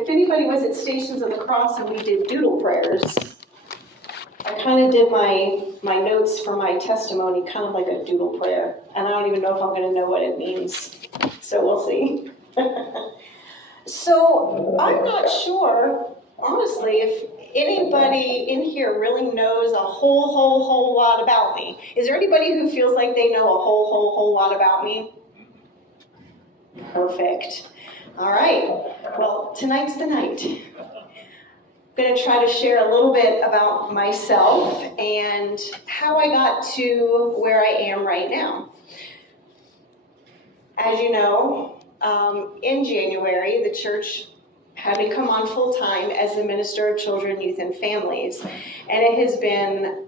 if anybody was at Stations of the Cross and we did doodle prayers, I kind of did my notes for my testimony kind of like a doodle prayer. And I don't even know if I'm going to know what it means. So we'll see. So I'm not sure, honestly, if anybody in here really knows a whole lot about me. Is there anybody who feels like they know a whole lot about me? Perfect. All right. Well, tonight's the night. I'm going to try to share a little bit about myself and how I got to where I am right now. As you know, in January, the church had me come on full-time as the Minister of Children, Youth, and Families. And it has been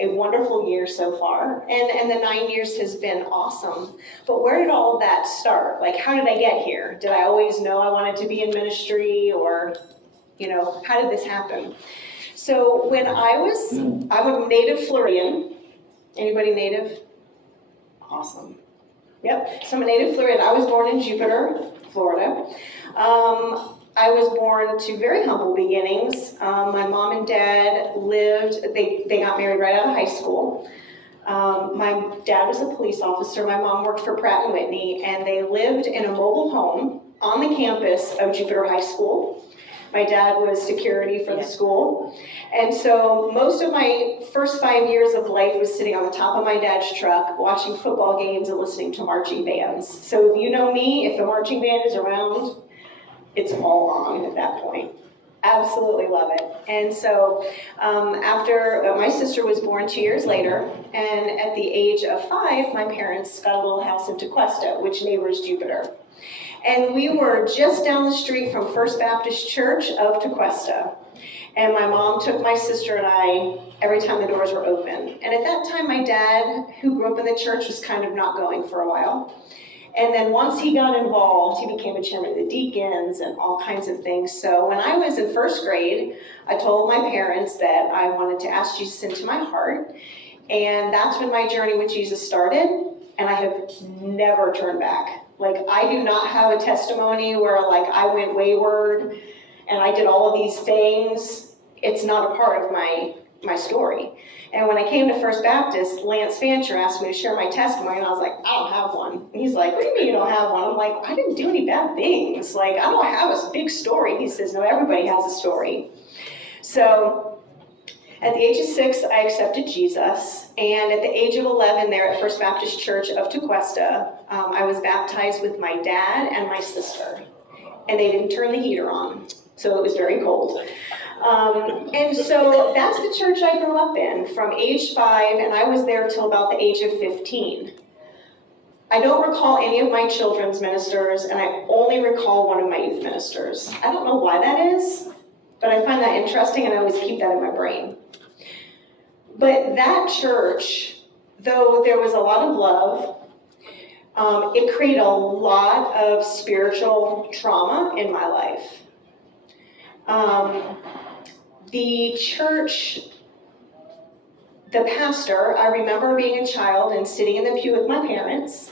a wonderful year so far, and the 9 years has been awesome. But where did all of that start? Like, how did I get here? Did I always know I wanted to be in ministry, or, you know, how did this happen? So when I'm a native Floridian. Anybody native? Awesome. Yep, so I'm a native Floridian. I was born in Jupiter, Florida. I was born to very humble beginnings. My mom and dad they got married right out of high school. My dad was a police officer. My mom worked for Pratt & Whitney, and they lived in a mobile home on the campus of Jupiter High School. My dad was security for the school. And so most of my first 5 years of life was sitting on the top of my dad's truck, watching football games and listening to marching bands. So if you know me, if the marching band is around, it's all on at that point. Absolutely love it. And so after my sister was born 2 years later, and at the age of 5, my parents got a little house in Tequesta, which neighbors Jupiter. And we were just down the street from First Baptist Church of Tequesta. And my mom took my sister and I every time the doors were open. And at that time, my dad, who grew up in the church, was kind of not going for a while. And then once he got involved, he became a chairman of the deacons and all kinds of things. So when I was in first grade, I told my parents that I wanted to ask Jesus into my heart. And that's when my journey with Jesus started. And I have never turned back. Like, I do not have a testimony where, like, I went wayward and I did all of these things. It's not a part of my story. And when I came to First Baptist, Lance Fancher asked me to share my testimony, and I was like, I don't have one. And he's like, what do you mean you don't have one? I'm like, I didn't do any bad things. Like, I don't have a big story. He says, no, everybody has a story. So at the age of 6, I accepted Jesus. And at the age of 11 there at First Baptist Church of Tequesta, I was baptized with my dad and my sister. And they didn't turn the heater on, so it was very cold. And so that's the church I grew up in from age 5, and I was there till about the age of 15. I don't recall any of my children's ministers, and I only recall one of my youth ministers. I don't know why that is, but I find that interesting, and I always keep that in my brain. But that church, though there was a lot of love, it created a lot of spiritual trauma in my life. The church, the pastor, I remember being a child and sitting in the pew with my parents,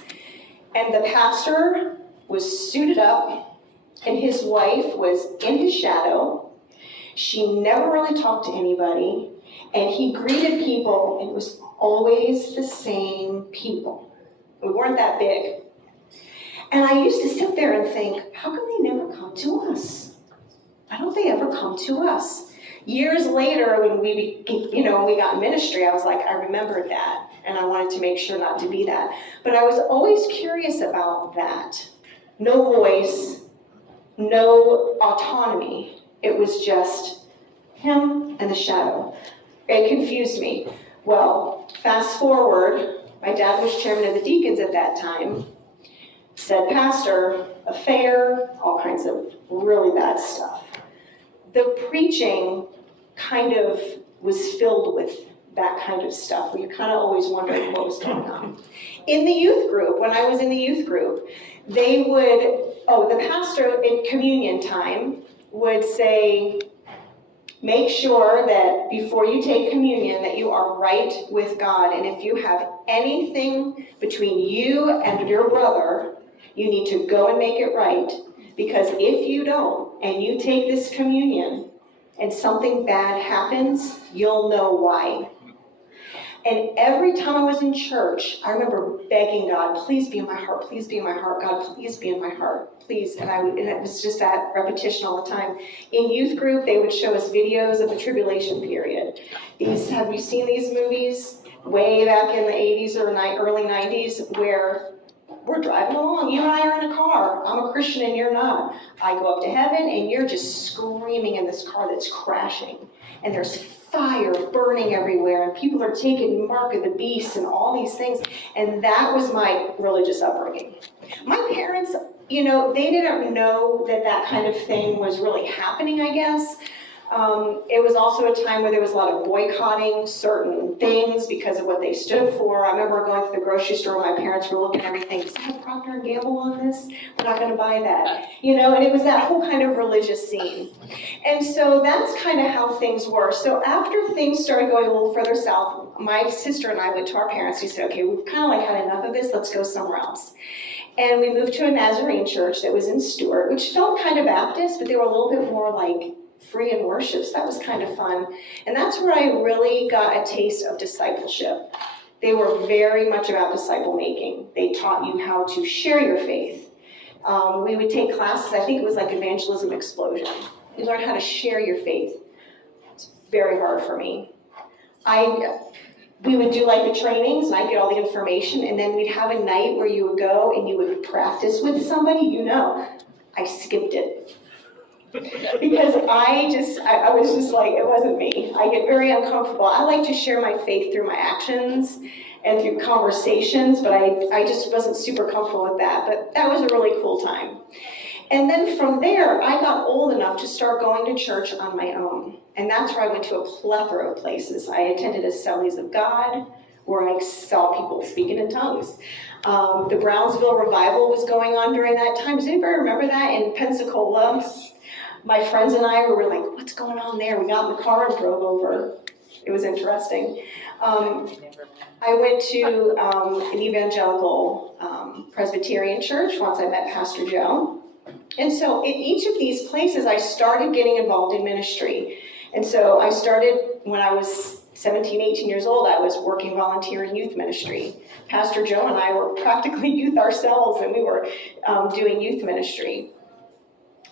and the pastor was suited up, and his wife was in his shadow. She never really talked to anybody, and he greeted people, and it was always the same people. We weren't that big. And I used to sit there and think, how come they never come to us? Why don't they ever come to us? Years later, when we got ministry, I was like, I remembered that, and I wanted to make sure not to be that. But I was always curious about that. No voice, no autonomy. It was just him and the shadow. It confused me. Well, fast forward, my dad was chairman of the deacons at that time, said pastor, affair, all kinds of really bad stuff. The preaching kind of was filled with that kind of stuff. We kind of always wondered what was going on. In the youth group, when I was in the youth group, the pastor in communion time would say, make sure that before you take communion that you are right with God. And if you have anything between you and your brother, you need to go and make it right. Because if you don't, and you take this communion, and something bad happens, you'll know why. And every time I was in church, I remember begging God, please be in my heart, please be in my heart, God, please be in my heart, please. And it was just that repetition all the time. In youth group, they would show us videos of the tribulation period. Have you seen these movies way back in the 80s or early 90s where we're driving along, you and I are in a car, I'm a Christian and you're not. I go up to heaven and you're just screaming in this car that's crashing. And there's fire burning everywhere, and people are taking mark of the beast and all these things. And that was my religious upbringing. My parents, they didn't know that kind of thing was really happening, I guess. It was also a time where there was a lot of boycotting certain things because of what they stood for. I remember going to the grocery store, my parents were looking at everything, does it have Procter & Gamble on this? We're not going to buy that. And it was that whole kind of religious scene. And so that's kind of how things were. So after things started going a little further south, my sister and I went to our parents. We said, okay, we've kind of had enough of this, let's go somewhere else. And we moved to a Nazarene church that was in Stewart, which felt kind of Baptist, but they were a little bit more like free in worship, so that was kind of fun. And that's where I really got a taste of discipleship. They were very much about disciple making. They taught you how to share your faith. We would take classes, I think it was like Evangelism Explosion. You learn how to share your faith. It's very hard for me. We would do like the trainings and I'd get all the information, and then we'd have a night where you would go and you would practice with somebody. I skipped it. Because I was just like, it wasn't me. I get very uncomfortable. I like to share my faith through my actions and through conversations, but I just wasn't super comfortable with that. But that was a really cool time. And then from there, I got old enough to start going to church on my own. And that's where I went to a plethora of places. I attended Assemblies of God, where I saw people speaking in tongues. The Brownsville revival was going on during that time. Does anybody remember that in Pensacola? My friends and I were like, what's going on there? We got in the car and drove over. It was interesting. I went to an evangelical Presbyterian church once I met Pastor Joe. And so in each of these places, I started getting involved in ministry. And so I started when I was 17, 18 years old, I was working volunteer in youth ministry. Pastor Joe and I were practically youth ourselves, and we were doing youth ministry.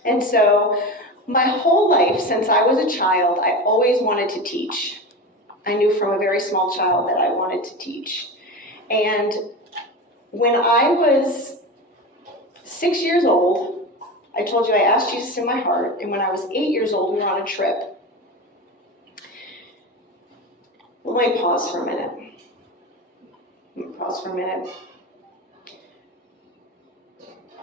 And so my whole life, since I was a child, I always wanted to teach. I knew from a very small child that I wanted to teach. And when I was 6 years old, I told you I asked Jesus in my heart, and when I was 8 years old, we were on a trip. Well, let me pause for a minute.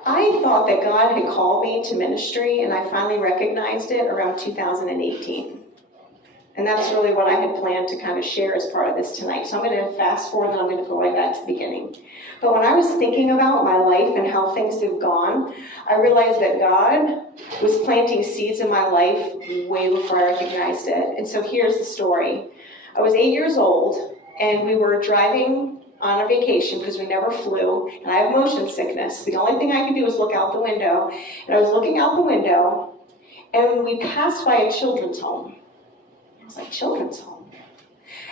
I thought that God had called me to ministry, and I finally recognized it around 2018. And that's really what I had planned to kind of share as part of this tonight. So I'm going to fast forward, and I'm going to go right back to the beginning. But when I was thinking about my life and how things have gone, I realized that God was planting seeds in my life way before I recognized it. And so here's the story. I was 8 years old, and we were driving on a vacation because we never flew, and I have motion sickness. The only thing I could do was look out the window. And I was looking out the window, and we passed by a children's home. I was like, children's home?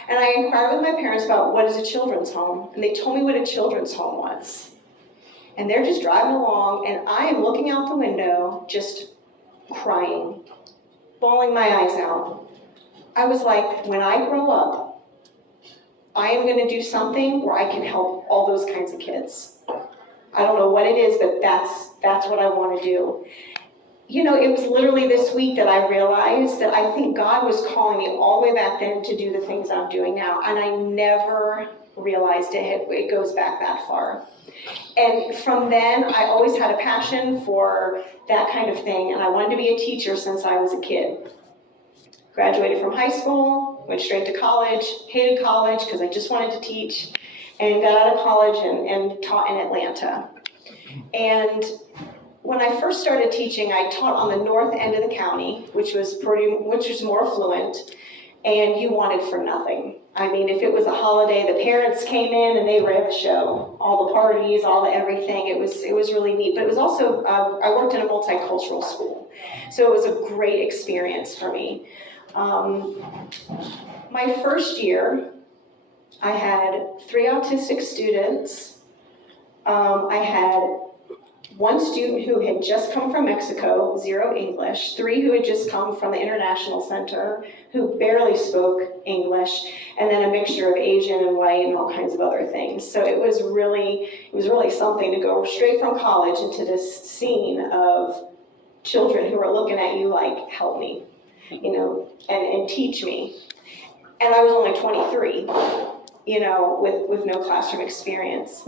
And I inquired with my parents about what is a children's home, and they told me what a children's home was. And they're just driving along, and I am looking out the window, just crying, bawling my eyes out. I was like, when I grow up, I am going to do something where I can help all those kinds of kids. I don't know what it is, but that's what I want to do. It was literally this week that I realized that I think God was calling me all the way back then to do the things I'm doing now, and I never realized it. It goes back that far. And from then, I always had a passion for that kind of thing, and I wanted to be a teacher since I was a kid. Graduated from high school, went straight to college, hated college because I just wanted to teach, and got out of college and taught in Atlanta. And when I first started teaching, I taught on the north end of the county, which was more affluent. and you wanted for nothing. I mean, if it was a holiday, the parents came in and they ran the show. All the parties, all the everything. It was really neat. But it was also, I worked in a multicultural school. So it was a great experience for me. My first year, I had 3 autistic students. I had 1 student who had just come from Mexico, 0 English, 3 who had just come from the International Center, who barely spoke English, and then a mixture of Asian and white and all kinds of other things. So it was really something to go straight from college into this scene of children who are looking at you like, help me, you know, and teach me. And I was only 23, you know, with no classroom experience.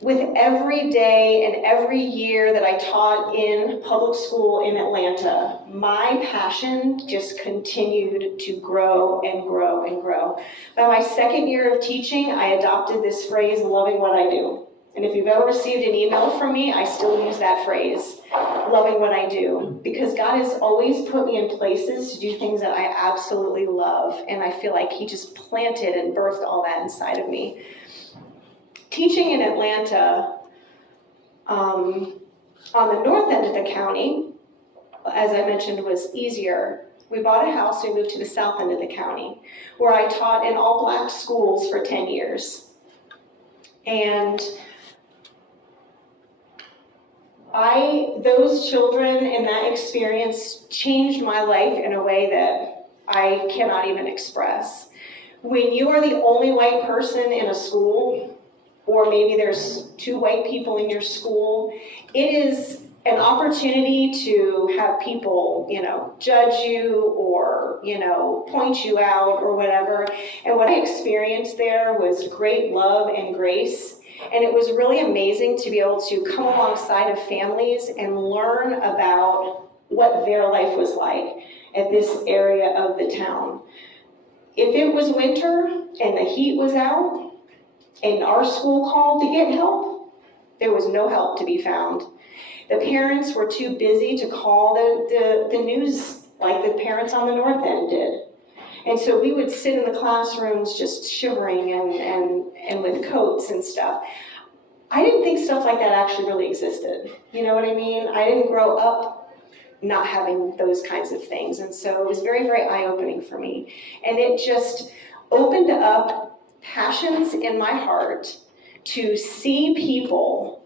With every day and every year that I taught in public school in Atlanta, my passion just continued to grow and grow and grow. By my second year of teaching, I adopted this phrase, loving what I do. And if you've ever received an email from me, I still use that phrase, loving what I do. Because God has always put me in places to do things that I absolutely love. And I feel like He just planted and birthed all that inside of me. Teaching in Atlanta, on the north end of the county, as I mentioned, was easier. We bought a house, we moved to the south end of the county, where I taught in all black schools for 10 years. And those children and that experience changed my life in a way that I cannot even express. When you are the only white person in a school, or maybe there's 2 white people in your school, it is an opportunity to have people, you know, judge you or, you know, point you out or whatever. And what I experienced there was great love and grace. And it was really amazing to be able to come alongside of families and learn about what their life was like at this area of the town. If it was winter and the heat was out, and our school called to get help, there was no help to be found. The parents were too busy to call the news like the parents on the north end did. And so we would sit in the classrooms just shivering and with coats and stuff. I didn't think stuff like that actually really existed. You know what I mean? I didn't grow up not having those kinds of things. And so it was very, very eye-opening for me. And it just opened up passions in my heart to see people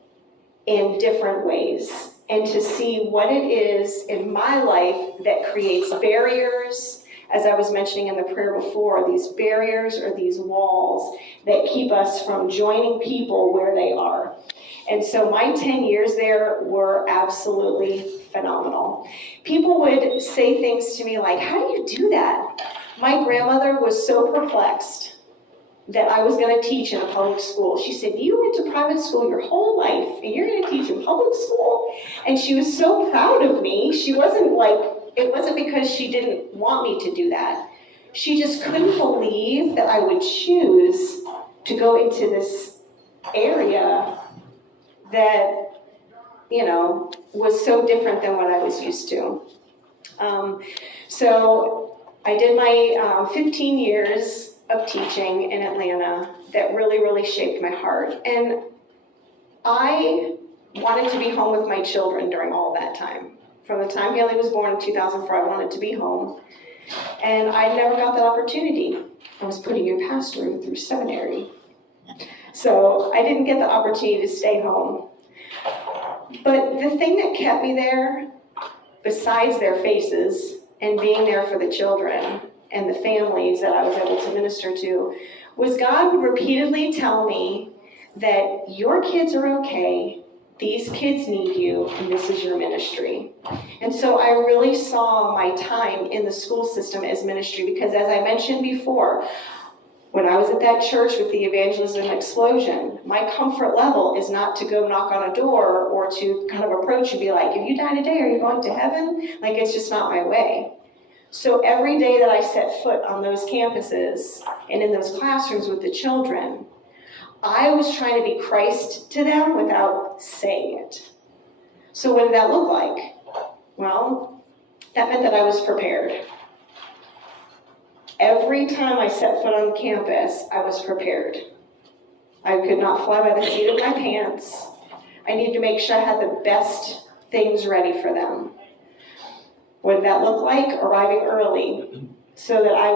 in different ways and to see what it is in my life that creates barriers, as I was mentioning in the prayer before, these barriers or these walls that keep us from joining people where they are. And so my 10 years there were absolutely phenomenal. People would say things to me like, how do you do that? My grandmother was so perplexed that I was going to teach in a public school. She said, you went to private school your whole life, and you're going to teach in public school? And she was so proud of me. She wasn't like, it wasn't because she didn't want me to do that. She just couldn't believe that I would choose to go into this area that, you know, was so different than what I was used to. So I did my 15 years of teaching in Atlanta that really, really shaped my heart. And I wanted to be home with my children during all that time. From the time Haley was born in 2004, I wanted to be home. And I never got that opportunity. I was putting in pastoring through seminary. So I didn't get the opportunity to stay home. But the thing that kept me there, besides their faces and being there for the children and the families that I was able to minister to, was God would repeatedly tell me that your kids are okay, these kids need you, and this is your ministry. And so I really saw my time in the school system as ministry, because as I mentioned before, when I was at that church with the evangelism explosion, my comfort level is not to go knock on a door or to kind of approach and be like, if you die today, are you going to heaven? Like, it's just not my way. So every day that I set foot on those campuses and in those classrooms with the children, I was trying to be Christ to them without saying it. So what did that look like? Well, that meant that I was prepared. Every time I set foot on campus, I was prepared. I could not fly by the seat of my pants. I needed to make sure I had the best things ready for them. What did that look like? Arriving early so that I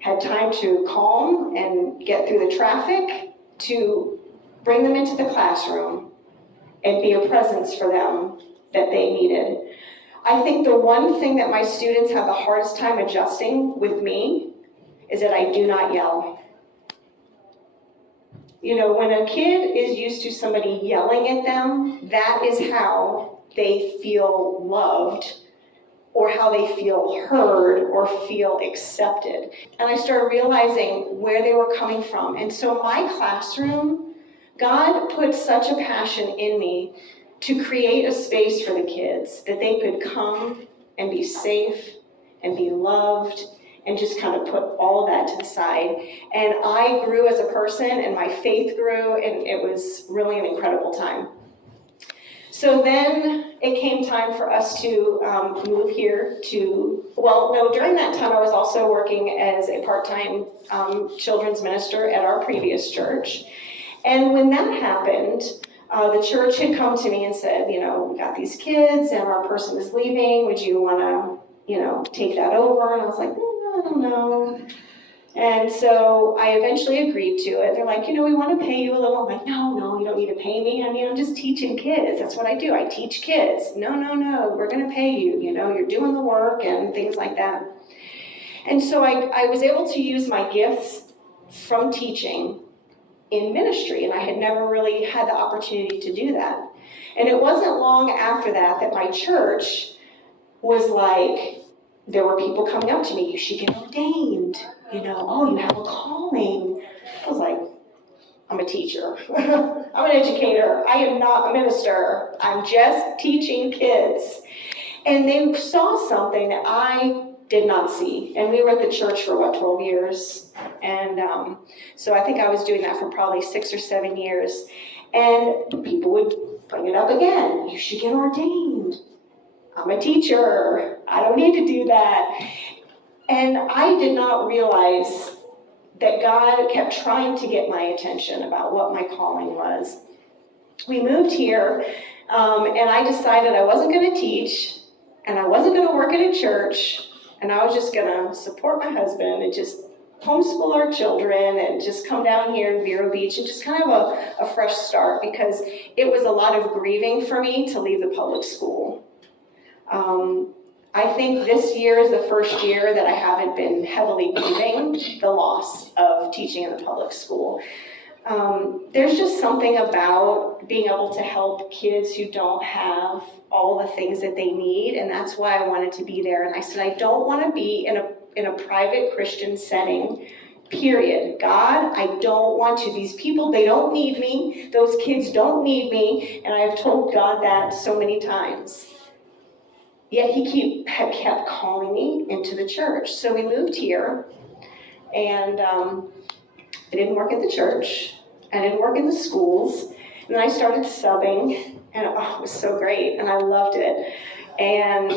had time to calm and get through the traffic, to bring them into the classroom and be a presence for them that they needed. I think the one thing that my students have the hardest time adjusting with me is that I do not yell. You know, when a kid is used to somebody yelling at them, that is how they feel loved, or how they feel heard or feel accepted. And I started realizing where they were coming from. And so my classroom, God put such a passion in me to create a space for the kids that they could come and be safe and be loved and just kind of put all of that to the side. And I grew as a person, and my faith grew, and it was really an incredible time. So then it came time for us to move here during that time I was also working as a part-time children's minister at our previous church. And when that happened, the church had come to me and said, you know, we got these kids and our person is leaving. Would you want to, you know, take that over? And I was like, I don't know. And so I eventually agreed to it. They're like, you know, we want to pay you a little. I'm like, no, you don't need to pay me. I mean, I'm just teaching kids. That's what I do. I teach kids. No, we're going to pay you. You know, you're doing the work and things like that. And so I was able to use my gifts from teaching in ministry, and I had never really had the opportunity to do that. And it wasn't long after that my church was like, there were people coming up to me, you should get ordained. You know, oh, you have a calling. I was like, I'm a teacher. I'm an educator. I am not a minister. I'm just teaching kids. And they saw something that I did not see. And we were at the church for, 12 years? And so I think I was doing that for probably 6 or 7 years. And people would bring it up again. You should get ordained. I'm a teacher. I don't need to do that. And I did not realize that God kept trying to get my attention about what my calling was. We moved here, and I decided I wasn't going to teach, and I wasn't going to work at a church, and I was just going to support my husband and just homeschool our children and just come down here in Vero Beach and just kind of a fresh start, because it was a lot of grieving for me to leave the public school. I think this year is the first year that I haven't been heavily grieving the loss of teaching in the public school. There's just something about being able to help kids who don't have all the things that they need, and that's why I wanted to be there. And I said, I don't want to be in a private Christian setting, period. God, I don't want to. These people, they don't need me. Those kids don't need me. And I have told God that so many times. Yet he kept calling me into the church. So we moved here, and I didn't work at the church. I didn't work in the schools. And then I started subbing, and it was so great, and I loved it. And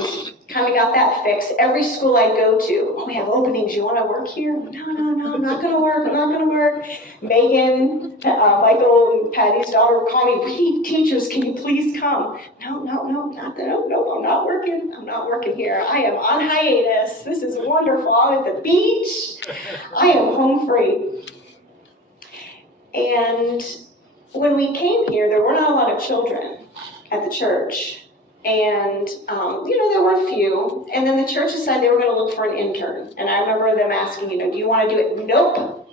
kind of got that fixed. Every school I go to, we have openings. You want to work here? No, I'm not going to work. Megan, Michael, and Patty's daughter were calling me, we need teachers, can you please come? No, I'm not working. I'm not working here. I am on hiatus. This is wonderful. I'm at the beach. I am home free. And when we came here, there were not a lot of children at the church. And, there were a few. And then the church decided they were going to look for an intern. And I remember them asking, do you want to do it? Nope.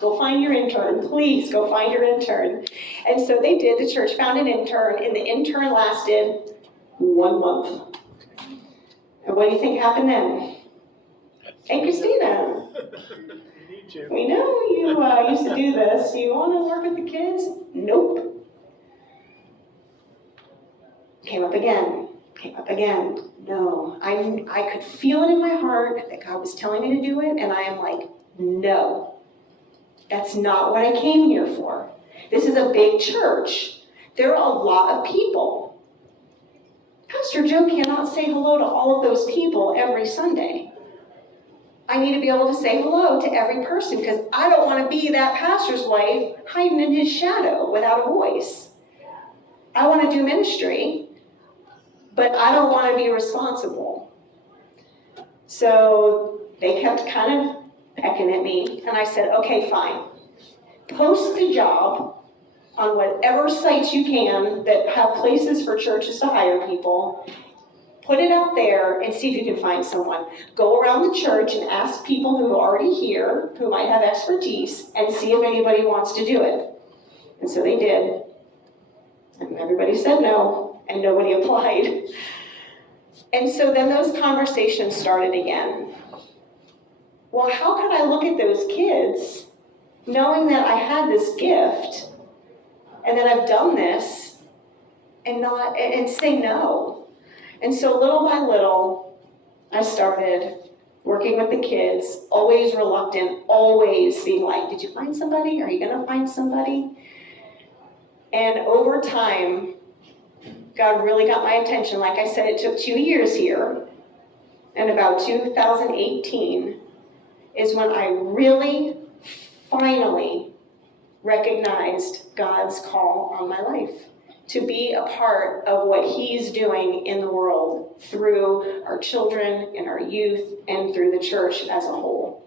Go find your intern. Please go find your intern. And so they did. The church found an intern, and the intern lasted 1 month. And what do you think happened then? Hey, Kristina. We know you used to do this. Do you want to work with the kids? Nope. Came up again. No. I could feel it in my heart that God was telling me to do it, and I am like, no. That's not what I came here for. This is a big church. There are a lot of people. Pastor Joe cannot say hello to all of those people every Sunday. I need to be able to say hello to every person because I don't want to be that pastor's wife hiding in his shadow without a voice. I want to do ministry, but I don't want to be responsible. So they kept kind of pecking at me, and I said, okay, fine. Post the job on whatever sites you can that have places for churches to hire people. Put it out there and see if you can find someone. Go around the church and ask people who are already here, who might have expertise, and see if anybody wants to do it. And so they did. And everybody said no, and nobody applied. And so then those conversations started again. Well, how could I look at those kids knowing that I had this gift and that I've done this and say no? And so little by little, I started working with the kids, always reluctant, always being like, did you find somebody? Are you going to find somebody? And over time, God really got my attention. Like I said, it took 2 years here. And about 2018 is when I really, finally recognized God's call on my life to be a part of what He's doing in the world through our children and our youth and through the church as a whole.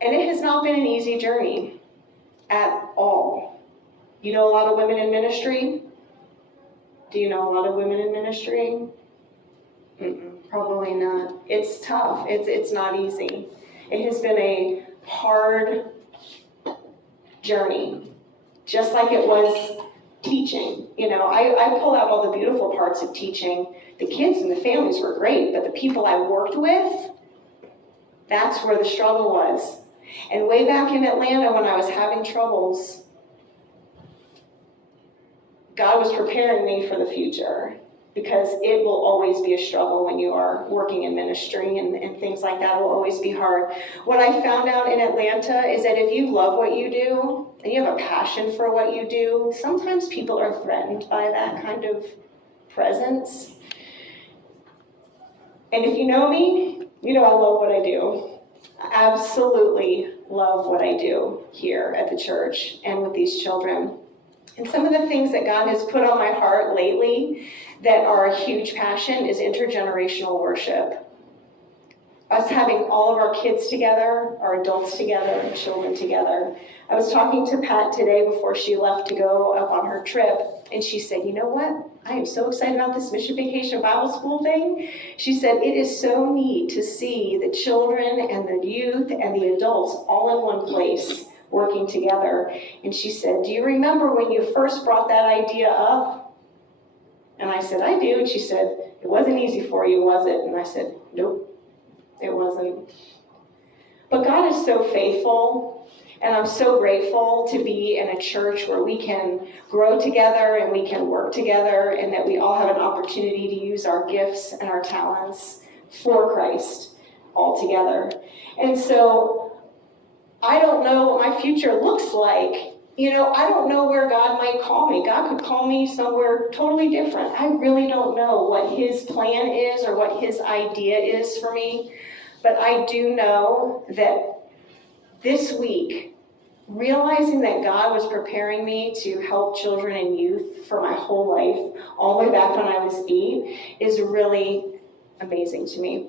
And it has not been an easy journey at all. You know a lot of women in ministry? Do you know a lot of women in ministry? Probably not. It's tough. It's not easy. It has been a hard journey, just like it was teaching. You know, I pull out all the beautiful parts of teaching. The kids and the families were great, but the people I worked with, that's where the struggle was. And way back in Atlanta when I was having troubles, God was preparing me for the future, because it will always be a struggle when you are working in ministry, and things like that will always be hard. What I found out in Atlanta is that if you love what you do and you have a passion for what you do, sometimes people are threatened by that kind of presence. And if you know me, you know I love what I do. I absolutely love what I do here at the church and with these children. And some of the things that God has put on my heart lately that are a huge passion is intergenerational worship. Us having all of our kids together, our adults together, and children together. I was talking to Pat today before she left to go up on her trip, and she said, you know what? I am so excited about this Mission Vacation Bible School thing. She said, it is so neat to see the children and the youth and the adults all in one place, working together. And she said, do you remember when you first brought that idea up? And I said, I do. And she said, it wasn't easy for you, was it? And I said, nope, it wasn't. But God is so faithful, and I'm so grateful to be in a church where we can grow together and we can work together, and that we all have an opportunity to use our gifts and our talents for Christ all together. And so I don't know what my future looks like. You know, I don't know where God might call me. God could call me somewhere totally different. I really don't know what His plan is or what His idea is for me. But I do know that this week, realizing that God was preparing me to help children and youth for my whole life, all the way back when I was 8, is really amazing to me.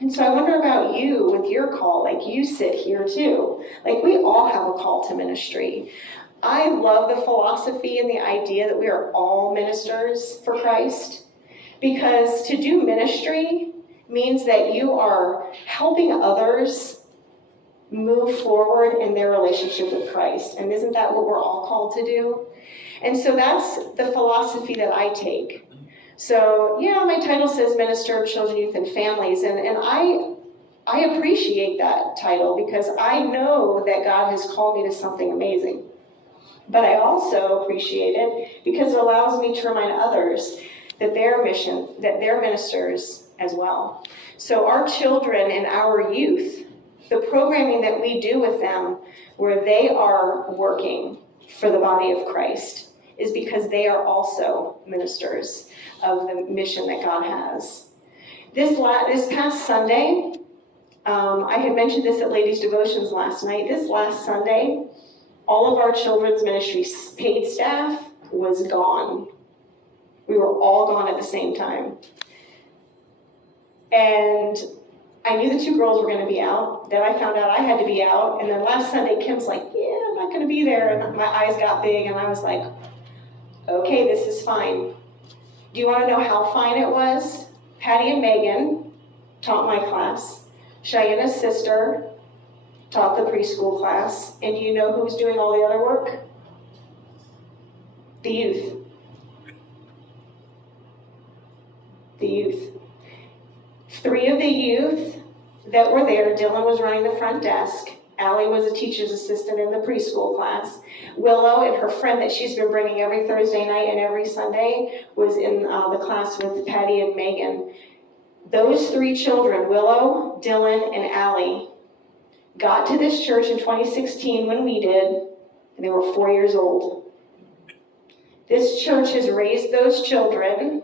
And so I wonder about you with your call, like you sit here too. Like we all have a call to ministry. I love the philosophy and the idea that we are all ministers for Christ, because to do ministry means that you are helping others move forward in their relationship with Christ. And isn't that what we're all called to do? And so that's the philosophy that I take. So, yeah, my title says Minister of Children, Youth, and Families, and I appreciate that title because I know that God has called me to something amazing. But I also appreciate it because it allows me to remind others that they're ministers as well. So our children and our youth, the programming that we do with them where they are working for the body of Christ, is because they are also ministers of the mission that God has. This past Sunday, I had mentioned this at Ladies' Devotions last night. This last Sunday, all of our children's ministry paid staff was gone. We were all gone at the same time. And I knew the two girls were going to be out. Then I found out I had to be out. And then last Sunday, Kim's like, yeah, I'm not going to be there. And my eyes got big, and I was like, okay, this is fine. Do you want to know how fine it was? Patty and Megan taught my class. Cheyenne's sister taught the preschool class. And do you know who was doing all the other work? The youth. The youth. 3 of the youth that were there, Dylan was running the front desk. Allie was a teacher's assistant in the preschool class. Willow and her friend that she's been bringing every Thursday night and every Sunday was in the class with Patty and Megan. Those 3 children, Willow, Dylan, and Allie, got to this church in 2016 when we did, and they were 4 years old. This church has raised those children,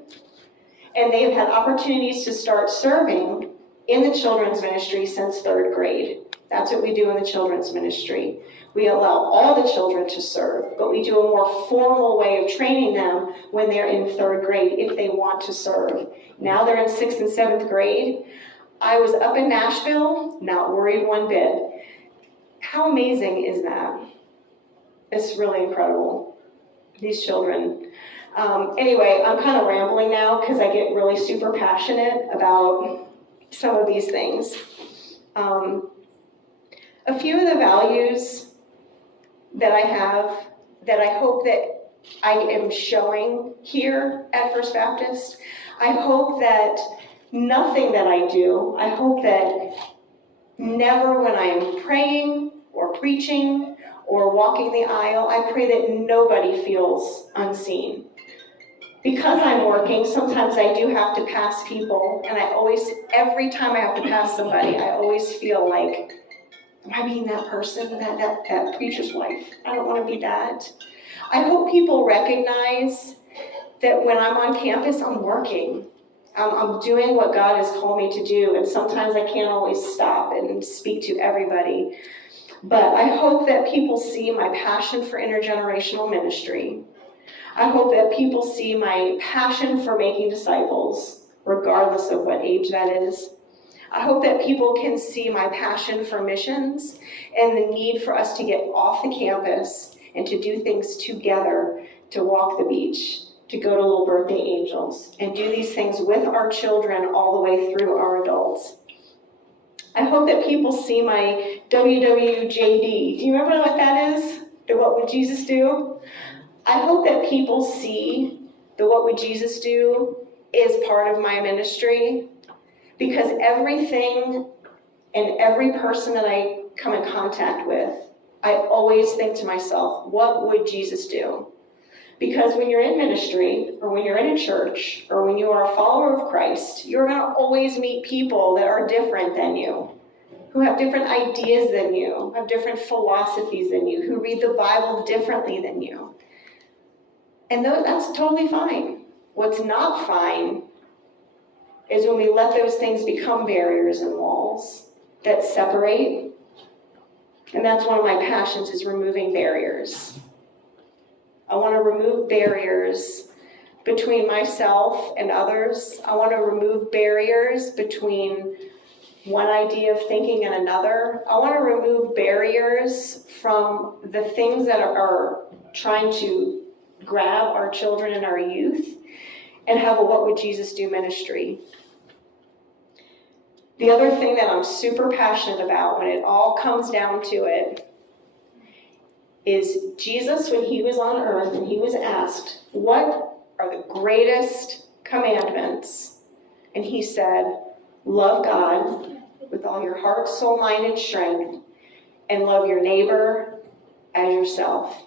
and they've had opportunities to start serving in the children's ministry since 3rd grade. That's what we do in the children's ministry. We allow all the children to serve, but we do a more formal way of training them when they're in 3rd grade if they want to serve. Now they're in 6th and 7th grade. I was up in Nashville, not worried one bit. How amazing is that? It's really incredible. These children. Anyway, I'm kind of rambling now because I get really super passionate about some of these things. A few of the values that I have that I hope that I am showing here at First Baptist, I hope that nothing that I do, I hope that never when I'm praying or preaching or walking the aisle, I pray that nobody feels unseen. Because I'm working, sometimes I do have to pass people, and every time I have to pass somebody, I always feel like, am I being that person, that preacher's wife? I don't want to be that. I hope people recognize that when I'm on campus, I'm working. I'm doing what God has called me to do, and sometimes I can't always stop and speak to everybody. But I hope that people see my passion for intergenerational ministry. I hope that people see my passion for making disciples, regardless of what age that is. I hope that people can see my passion for missions and the need for us to get off the campus and to do things together, to walk the beach, to go to Little Birthday Angels, and do these things with our children all the way through our adults. I hope that people see my WWJD. Do you remember what that is? The What Would Jesus Do? I hope that people see the What Would Jesus Do is part of my ministry, because everything and every person that I come in contact with, I always think to myself, what would Jesus do? Because when you're in ministry, or when you're in a church, or when you are a follower of Christ, you're going to always meet people that are different than you, who have different ideas than you, have different philosophies than you, who read the Bible differently than you. And that's totally fine. What's not fine is when we let those things become barriers and walls that separate. And that's one of my passions, is removing barriers. I want to remove barriers between myself and others. I want to remove barriers between one idea of thinking and another. I want to remove barriers from the things that are trying to grab our children and our youth, and have a What Would Jesus Do ministry. The other thing that I'm super passionate about when it all comes down to it is Jesus, when he was on earth and he was asked, what are the greatest commandments? And he said, love God with all your heart, soul, mind, and strength, and love your neighbor as yourself.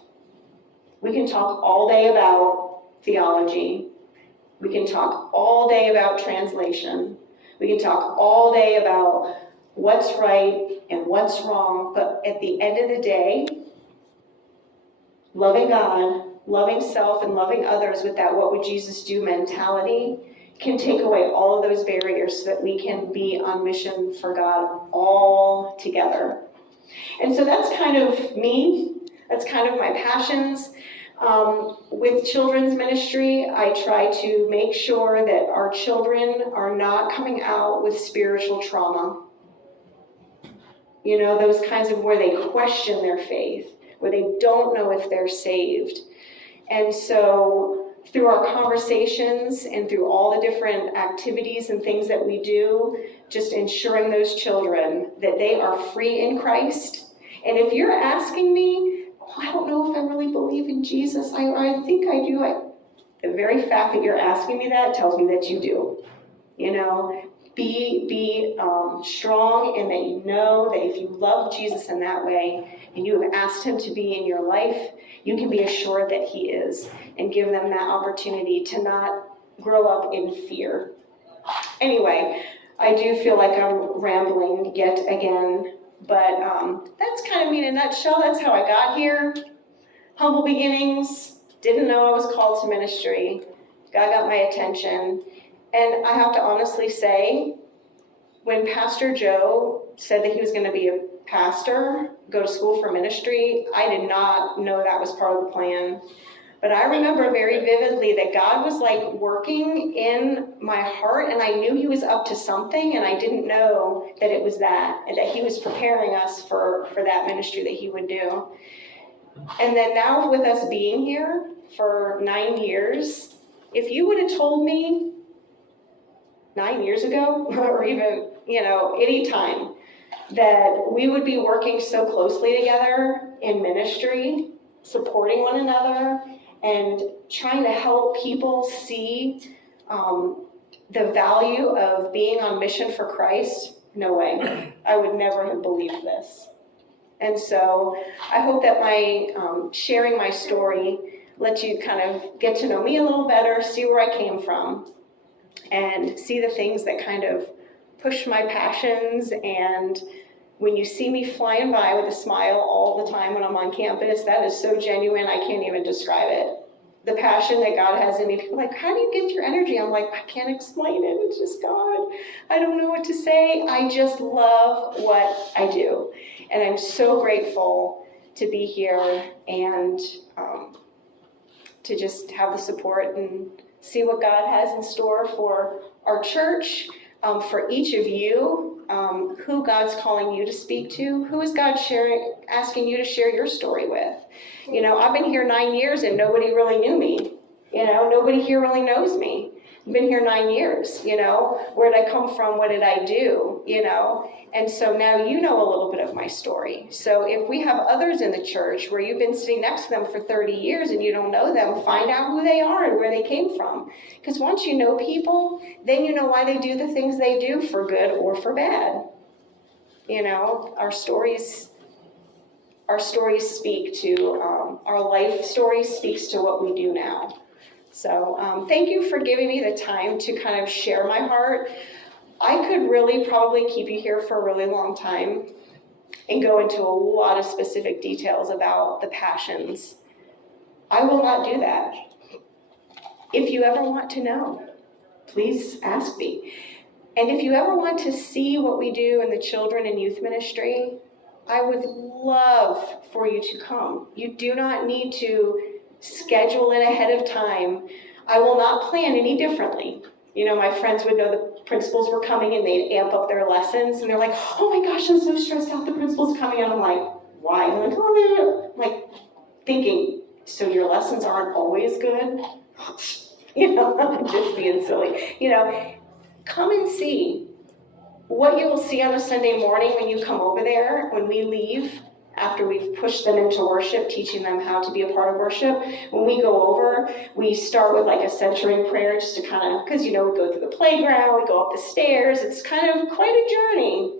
We can talk all day about theology. We can talk all day about translation. We can talk all day about what's right and what's wrong. But at the end of the day, loving God, loving self, and loving others with that What Would Jesus Do mentality can take away all of those barriers so that we can be on mission for God all together. And so that's kind of me. That's kind of my passions. With children's ministry, I try to make sure that our children are not coming out with spiritual trauma. You know, those kinds of where they question their faith, where they don't know if they're saved. And so through our conversations and through all the different activities and things that we do, just ensuring those children that they are free in Christ. And if you're asking me, I don't know if I really believe in Jesus, I think I do. The very fact that you're asking me that tells me that you do. You know, be strong in that you know that if you love Jesus in that way and you have asked him to be in your life, you can be assured that he is, and give them that opportunity to not grow up in fear. Anyway, I do feel like I'm rambling yet again, but that's kind of me in a nutshell. That's how I got here. Humble beginnings, didn't know I was called to ministry. God got my attention. And I have to honestly say, when Pastor Joe said that he was going to be a pastor, go to school for ministry, I did not know that was part of the plan. But I remember very vividly that God was like working in my heart, and I knew he was up to something, and I didn't know that it was that, and that he was preparing us for that ministry that he would do. And then now with us being here for 9 years, if you would have told me 9 years ago, or even, any time, that we would be working so closely together in ministry, supporting one another, and trying to help people see the value of being on mission for Christ, no way. I would never have believed this. And so I hope that my sharing my story lets you kind of get to know me a little better, see where I came from, and see the things that kind of push my passions. And when you see me flying by with a smile all the time when I'm on campus, that is so genuine, I can't even describe it. The passion that God has in me, people are like, how do you get your energy? I'm like, I can't explain it, it's just God. I don't know what to say. I just love what I do. And I'm so grateful to be here and to just have the support and see what God has in store for our church, for each of you, who God's calling you to speak to, who is God asking you to share your story with. I've been here 9 years and nobody really knew me. Nobody here really knows me. I've been here 9 years, where did I come from? What did I do? And so now you know a little bit of my story. So if we have others in the church where you've been sitting next to them for 30 years and you don't know them, find out who they are and where they came from. Because once you know people, then you know why they do the things they do, for good or for bad. Our stories speak to, our life story speaks to what we do now. So thank you for giving me the time to kind of share my heart. I could really probably keep you here for a really long time and go into a lot of specific details about the passions. I will not do that. If you ever want to know, please ask me. And if you ever want to see what we do in the children and youth ministry, I would love for you to come. You do not need to schedule it ahead of time. I will not plan any differently. My friends would know the principals were coming and they'd amp up their lessons, and they're like, oh my gosh, I'm so stressed out, the principal's coming. And I'm like, why? And they're like, oh, I'm like thinking, so your lessons aren't always good? Just being silly. Come and see. What you will see on a Sunday morning when you come over there, when we leave, after we've pushed them into worship, teaching them how to be a part of worship, when we go over, we start with like a centering prayer just to kind of, because we go through the playground, we go up the stairs, it's kind of quite a journey.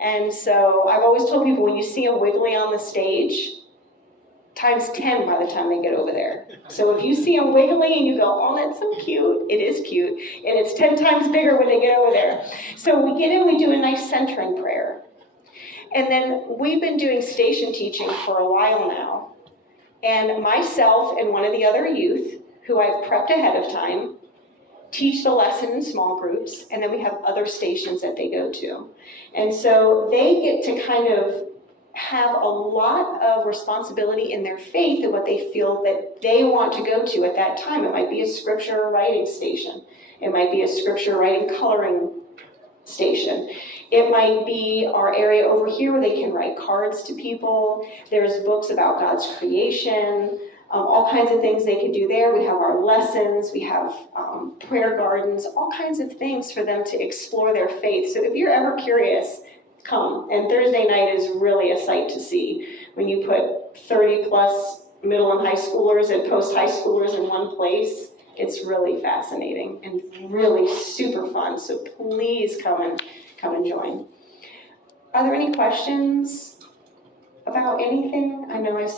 And so I've always told people, when you see a wiggly on the stage, times 10 by the time they get over there. So if you see them wiggly and you go, oh, that's so cute, it is cute, and it's 10 times bigger when they get over there. So we get in, we do a nice centering prayer. And then we've been doing station teaching for a while now. And myself and one of the other youth, who I've prepped ahead of time, teach the lesson in small groups, and then we have other stations that they go to. And so they get to kind of have a lot of responsibility in their faith and what they feel that they want to go to at that time. It might be a scripture writing station. It might be a scripture writing coloring station. It might be our area over here where they can write cards to people. There's books about God's creation, all kinds of things they can do there. We have our lessons, we have prayer gardens, all kinds of things for them to explore their faith. So if you're ever curious, come. And Thursday night is really a sight to see when you put 30 plus middle and high schoolers and post high schoolers in one place. It's really fascinating and really super fun. So please come and join. Are there any questions about anything? I know I said